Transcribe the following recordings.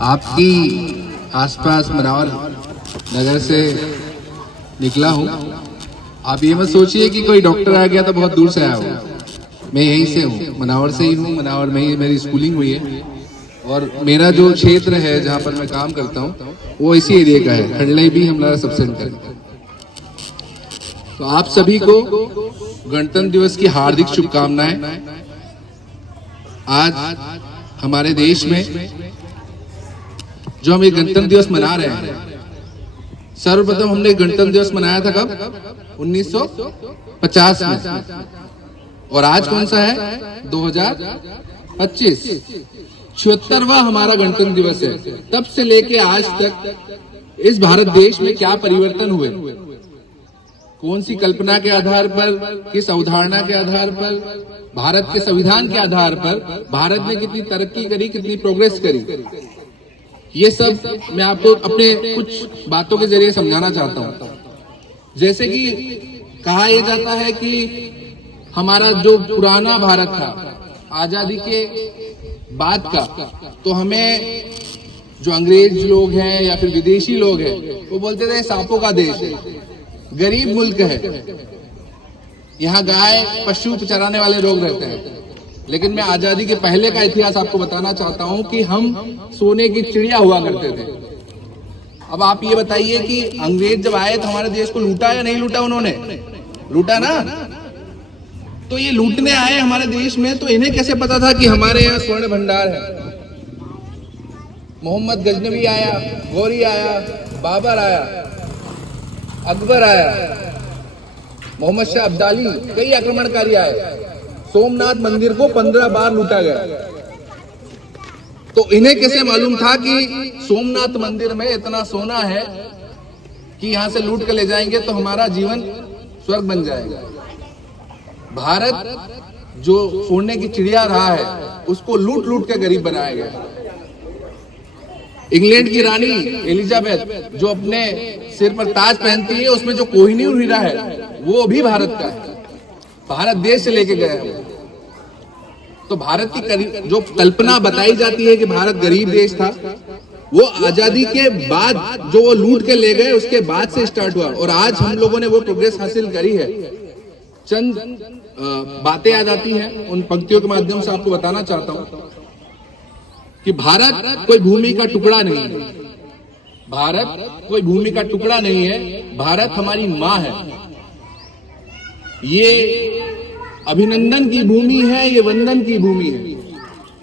आपकी आसपास मनावर नगर से निकला हूँ। आप ये मत सोचिए कि कोई डॉक्टर आ गया तो बहुत दूर से आया हूँ। मैं यहीं से हूँ, मनावर से ही हूँ। मनावर में ही मेरी स्कूलिंग हुई है और मेरा जो क्षेत्र है जहाँ पर मैं काम करता हूँ वो इसी एरिया का है। खंडलाई भी हमारा सब सेंटर है। तो आप सभी को गणतंत्र दिवस की हार्दिक शुभकामनाएं। आज हमारे देश में जो हम ये गणतंत्र दिवस मना रहे हैं, सर्वप्रथम हमने गणतंत्र दिवस मनाया था कब? 1950 में। और आज कौन सा है? 2025। 76वां हमारा गणतंत्र दिवस है। तब से लेके आज तक इस भारत देश में क्या परिवर्तन हुए, कौन सी कल्पना के आधार पर, किस अवधारणा के आधार पर, भारत के संविधान के आधार पर भारत ने कितनी तरक्की करी, कितनी प्रोग्रेस करी, ये सब मैं आपको अपने कुछ बातों के जरिए समझाना चाहता हूं। जैसे कि कहा यह जाता है कि हमारा जो पुराना भारत था आजादी के बाद का, तो हमें जो अंग्रेज लोग हैं या फिर विदेशी लोग हैं वो बोलते थे सांपों का देश है, गरीब मुल्क है, यहाँ गाय पशु चराने वाले लोग रहते हैं। लेकिन मैं आजादी के पहले का इतिहास आपको बताना चाहता हूं कि हम सोने की चिड़िया हुआ करते थे। अब आप ये बताइए कि अंग्रेज जब आए तो हमारे देश को लूटा या नहीं लूटा? उन्होंने लूटा ना। तो ये लूटने आए हमारे देश में, तो इन्हें कैसे पता था कि हमारे यहाँ स्वर्ण भंडार है? मोहम्मद गजनवी आया, गौरी आया, बाबर आया, अकबर आया, मोहम्मद शाह अब्दाली, कई आक्रमणकारी आए। सोमनाथ मंदिर को 15 बार लूटा गया। तो इन्हें कैसे मालूम था कि सोमनाथ मंदिर में इतना सोना है कि यहां से लूट कर ले जाएंगे तो हमारा जीवन स्वर्ग बन जाएगा? भारत जो सोने की चिड़िया रहा है उसको लूट लूट के गरीब बनाया गया। इंग्लैंड की रानी एलिजाबेथ जो अपने सिर पर ताज पहनती है, उसमें जो कोहिनूर हीरा है वो भी भारत का है, भारत देश से लेके गया है। तो भारत की जो कल्पना बताई जाती है कि भारत गरीब देश था, वो आजादी के बाद जो वो लूट के ले गए उसके बाद से स्टार्ट हुआ। और आज हम लोगों ने वो प्रोग्रेस हासिल करी है। चंद बातें याद आती हैं, उन पंक्तियों के माध्यम से आपको बताना चाहता हूं कि भारत कोई भूमि का टुकड़ा नहीं है। भारत कोई भूमि का टुकड़ा नहीं है, भारत हमारी माँ है। ये अभिनंदन की भूमि है, ये वंदन की भूमि है।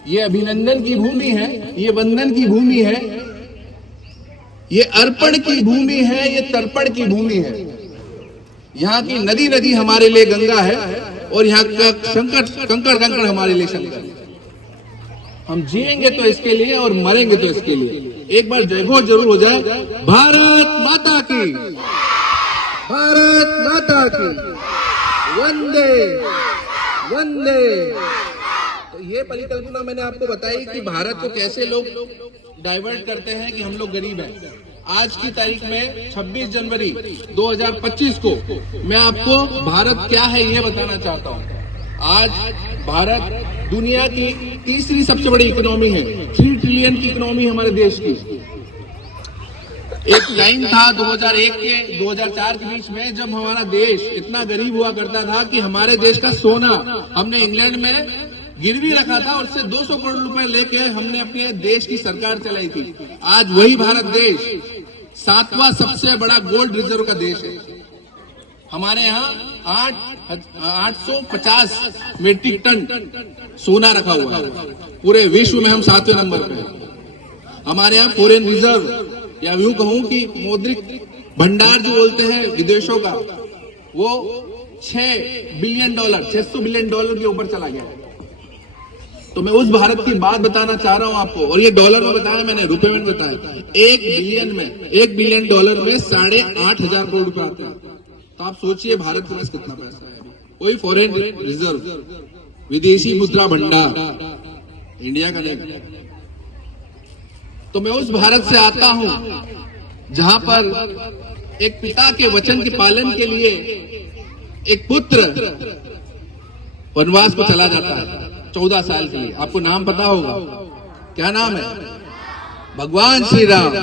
ये अभिनंदन की भूमि है, ये वंदन की भूमि है, ये अर्पण की भूमि है, ये तर्पण की भूमि है। यहाँ की नदी नदी हमारे लिए गंगा है और यहाँ का कंकड़ हमारे लिए शंकर है। हम जिएंगे तो इसके लिए और मरेंगे तो इसके लिए। एक बार जय घोष जरूर हो जाए, भारत माता की, भारत माता की, वंदे वंदे। तो ये परिकल्पना मैंने आपको बताई कि भारत को कैसे लोग डाइवर्ट करते हैं कि हम लोग गरीब हैं। आज की तारीख में 26 जनवरी 2025 को मैं आपको भारत क्या है ये बताना चाहता हूँ। आज भारत दुनिया की तीसरी सबसे बड़ी इकोनॉमी है। 3 ट्रिलियन की इकोनॉमी हमारे देश की। एक टाइम था 2001 के 2004 के बीच में जब हमारा देश इतना गरीब हुआ करता था कि हमारे देश का सोना हमने इंग्लैंड में गिरवी रखा था और उससे 200 करोड़ रुपए लेके हमने अपने देश की सरकार चलाई थी। आज वही भारत देश 7वां सबसे बड़ा गोल्ड रिजर्व का देश है। हमारे यहाँ 850 मीट्रिक टन सोना रखा हुआ है। पूरे विश्व में हम 7वें नंबर पे हैं। हमारे यहाँ फॉरेन रिजर्व या यूं कहूं कि मौद्रिक भंडार जो बोलते हैं विदेशों का, वो 6 बिलियन डॉलर, 600 बिलियन डॉलर के ऊपर चला गया। तो मैं उस भारत की बात बताना चाह रहा हूं आपको। और ये डॉलर में बताया मैंने, रुपए में बताया। 1 बिलियन डॉलर में 8,500 करोड़ रुपए आते हैं। तो आप सोचिए भारत के पास कितना पैसा है। कोई फॉरेन रिजर्व, विदेशी मुद्रा भंडार इंडिया का नहीं। तो मैं उस भारत से आता हूं जहां पर एक पिता के वचन के पालन के लिए एक पुत्र वनवास को चला जाता है 14 साल के लिए। आपको नाम पता होगा, क्या नाम है? भगवान श्री राम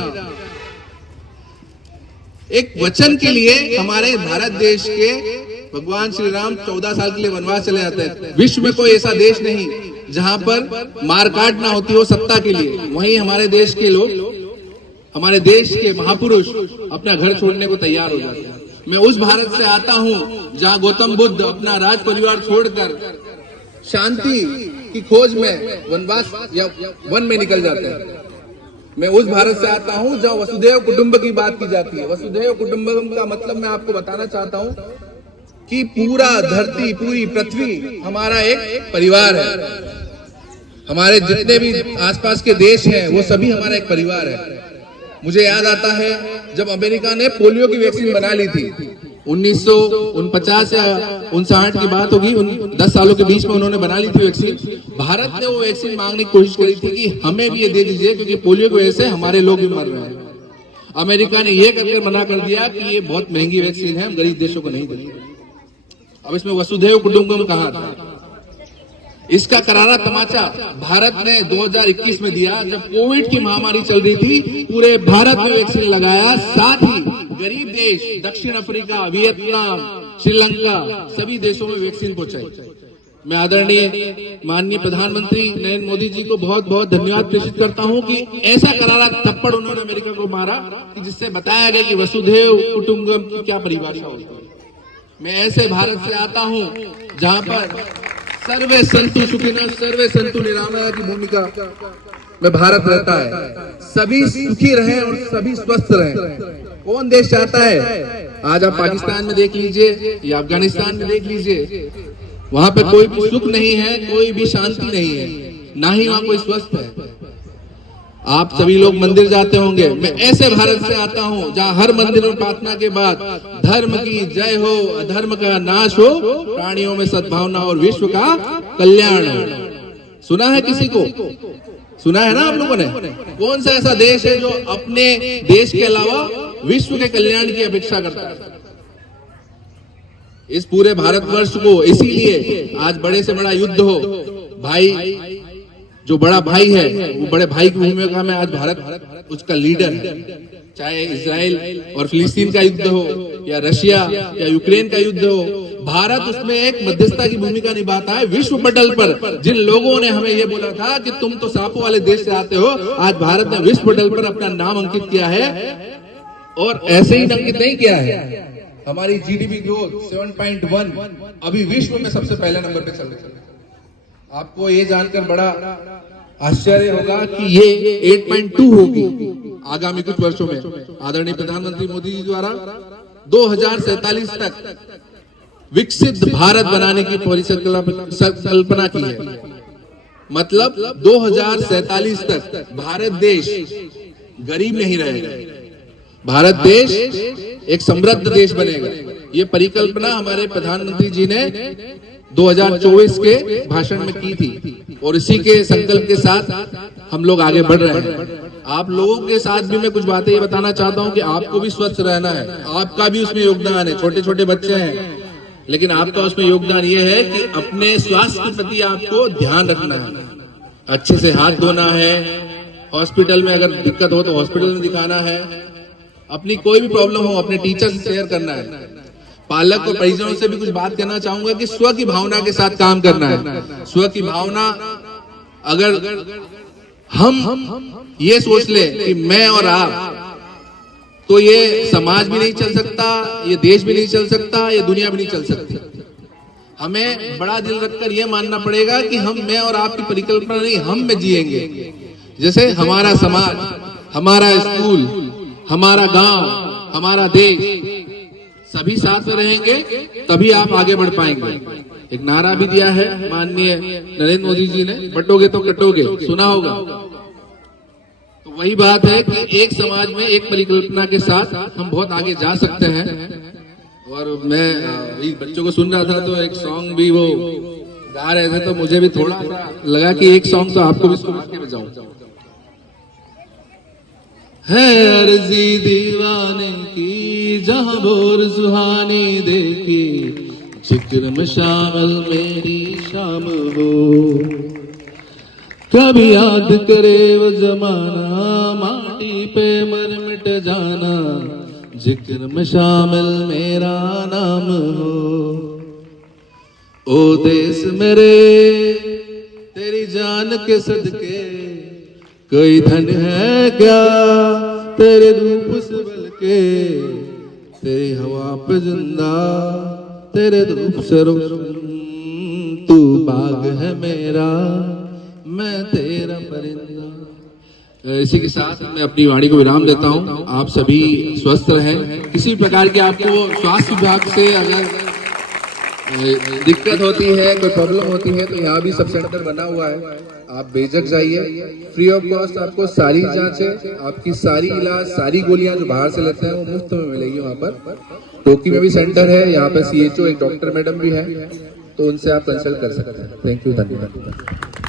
एक वचन के लिए हमारे भारत देश के भगवान श्री राम 14 साल के लिए वनवास चले जाते हैं। विश्व में कोई ऐसा देश नहीं जहां पर मारकाट ना होती हो सत्ता के लिए। वहीं हमारे देश के लोग, हमारे देश के महापुरुष अपना घर छोड़ने को तैयार हो जाते हैं। मैं उस भारत से आता हूं जहां गौतम बुद्ध अपना राज परिवार छोड़कर शांति की खोज में वनवास या वन में निकल जाते हैं। मैं उस भारत से आता हूं जहां वसुधैव कुटुंब की बात की जाती है। वसुधैव कुटुंबकम का मतलब मैं आपको बताना चाहता हूं कि पूरा धरती, पूरी पृथ्वी हमारा एक परिवार है। हमारे जितने भी आसपास के देश हैं वो सभी हमारा एक परिवार है। मुझे याद आता है जब अमेरिका ने पोलियो की वैक्सीन बना ली थी 1949 या 1959 की बात होगी, 10 सालों के बीच में उन्होंने बना ली थी वैक्सीन। भारत ने वो वैक्सीन मांगने की कोशिश करी थी कि हमें भी ये दे दीजिए क्योंकि पोलियो की वजह से हमारे लोग भी मर रहे हैं। अमेरिका ने ये करके मना कर दिया कि ये बहुत महंगी वैक्सीन है, हम गरीब देशों को नहीं देंगे। अब इसमें वसुधैव कुटुंबकम कहा था। इसका करारा तमाचा भारत ने 2021 में दिया जब कोविड की महामारी चल रही थी। पूरे भारत में वैक्सीन लगाया, साथ ही गरीब देश दक्षिण अफ्रीका, वियतनाम, श्रीलंका सभी देशों में वैक्सीन पहुंचाई। मैं आदरणीय माननीय प्रधानमंत्री नरेंद्र मोदी जी को बहुत बहुत धन्यवाद प्रेषित करता हूं कि ऐसा करारा थप्पड़ उन्होंने अमेरिका को मारा कि जिससे बताया गया कि वसुधैव कुटुंबकम की क्या परिभाषा होती है। मैं ऐसे भारत से आता हूं जहां पर सर्वे संतु सुखिनः सर्वे संतु निरामया की भूमिका में भारत रहता है। सभी सुखी रहें और सभी स्वस्थ रहें। कौन देश चाहता है? आज आप पाकिस्तान में देख लीजिए या अफगानिस्तान में देख लीजिए, वहां पे कोई भी सुख नहीं है, कोई भी शांति नहीं है, ना ही वहां कोई स्वस्थ है। आप सभी लोग मंदिर जाते होंगे। मैं ऐसे भारत से आता हूं जहां हर मंदिर में प्रार्थना के बाद धर्म की जय हो, अधर्म का नाश हो, प्राणियों में सद्भावना और विश्व का कल्याण हो। सुना है किसी को? सुना है ना आप लोगों ने? कौन सा ऐसा देश है जो अपने देश के अलावा विश्व के कल्याण की अपेक्षा करता है? इस पूरे भारतवर्ष को इसीलिए आज बड़े से बड़ा युद्ध हो, भाई जो बड़ा भाई है वो बड़े भाई की भूमिका में आज भारत उसका लीडर है। चाहे इजराइल और फिलिस्तीन का युद्ध हो या रशिया या यूक्रेन का युद्ध हो, भारत उसमें एक मध्यस्थता की भूमिका निभाता है। विश्व पटल पर जिन लोगों ने हमें ये बोला था कि तुम तो सांपों वाले देश से आते हो, आज भारत ने विश्व पटल पर अपना नाम अंकित किया है। और ऐसे ही अंकित नहीं किया है, हमारी जीडीपी ग्रोथ 7.1 अभी विश्व में सबसे पहले नंबर पे चल रही है। आपको ये जानकर बड़ा आश्चर्य होगा कि ये 8.2 होगी आगामी कुछ वर्षों में। आदरणीय प्रधानमंत्री मोदी जी द्वारा 2047 तक विकसित भारत बनाने की परिकल्पना की है। मतलब 2047 तक भारत देश गरीब नहीं रहेगा, भारत देश एक समृद्ध देश बनेगा। ये परिकल्पना हमारे प्रधानमंत्री जी ने 2024 के भाषण में की थी और इसी के संकल्प के साथ हम लोग आगे बढ़ रहे हैं। आप लोगों के साथ भी मैं कुछ बातें ये बताना चाहता हूं कि आपको भी स्वस्थ रहना है, आपका भी उसमें योगदान है। छोटे छोटे बच्चे हैं लेकिन आपका उसमें योगदान ये है कि अपने स्वास्थ्य के प्रति आपको ध्यान रखना है, अच्छे से हाथ धोना है, हॉस्पिटल में अगर दिक्कत हो तो हॉस्पिटल में दिखाना है, अपनी कोई भी प्रॉब्लम हो अपने टीचर से शेयर करना है। पालक और परिजनों से भी कुछ बात करना चाहूंगा कि स्व की भावना के साथ काम करना है। स्व की भावना, अगर हम ये सोच ले कि मैं और आप, तो ये समाज भी नहीं चल सकता, ये देश भी नहीं चल सकता, ये दुनिया भी नहीं चल सकती। हमें बड़ा दिल रखकर यह मानना पड़ेगा कि हम मैं और आपकी परिकल्पना नहीं, हम में जिएंगे। जैसे हमारा समाज, हमारा स्कूल, हमारा गांव, हमारा देश, सभी साथ में रहेंगे तभी आप आगे बढ़ पाएंगे। एक नारा भी दिया है माननीय नरेंद्र मोदी जी ने, बटोगे तो कटोगे, सुना होगा। तो वही बात है कि एक समाज में एक परिकल्पना के साथ हम बहुत आगे जा सकते हैं। और मैं बच्चों को सुन रहा था तो एक सॉन्ग भी वो गा रहे थे तो मुझे भी थोड़ा सा लगा कि एक सॉन्ग तो आपको भी सुना के बजाऊं। है अर्जी दीवाने की जहां भोर सुहानी देखी, जिक्र में शामिल मेरी शाम हो। कभी याद करे वो जमाना जाना, जिक्र में शामिल मेरा नाम हो। ओ देश मेरे तेरी जान के सदके, कोई धन है क्या तेरे रूप से बल्कि, तेरी हवा पे जिंदा तेरे रूप से रोशन। तू बाग है मेरा, मैं तेरा परिंदा। इसी के साथ मैं अपनी वाणी को विराम देता हूं। आप सभी स्वस्थ रहें। किसी प्रकार की आपको स्वास्थ्य विभाग से अगर दिक्कत होती है, कोई प्रॉब्लम होती है, तो यहाँ भी सब सेंटर बना हुआ है। आप बेझक जाइए, फ्री ऑफ कॉस्ट आपको सारी जांचें, आपकी सारी इलाज, सारी गोलियां जो बाहर से लेते हैं वो मुफ्त में मिलेगी। वहाँ पर टोकी में भी सेंटर है, यहाँ पे CHO एक डॉक्टर मैडम भी है, तो उनसे आप कंसल्ट कर सकते हैं। थैंक यू, धन्यवाद।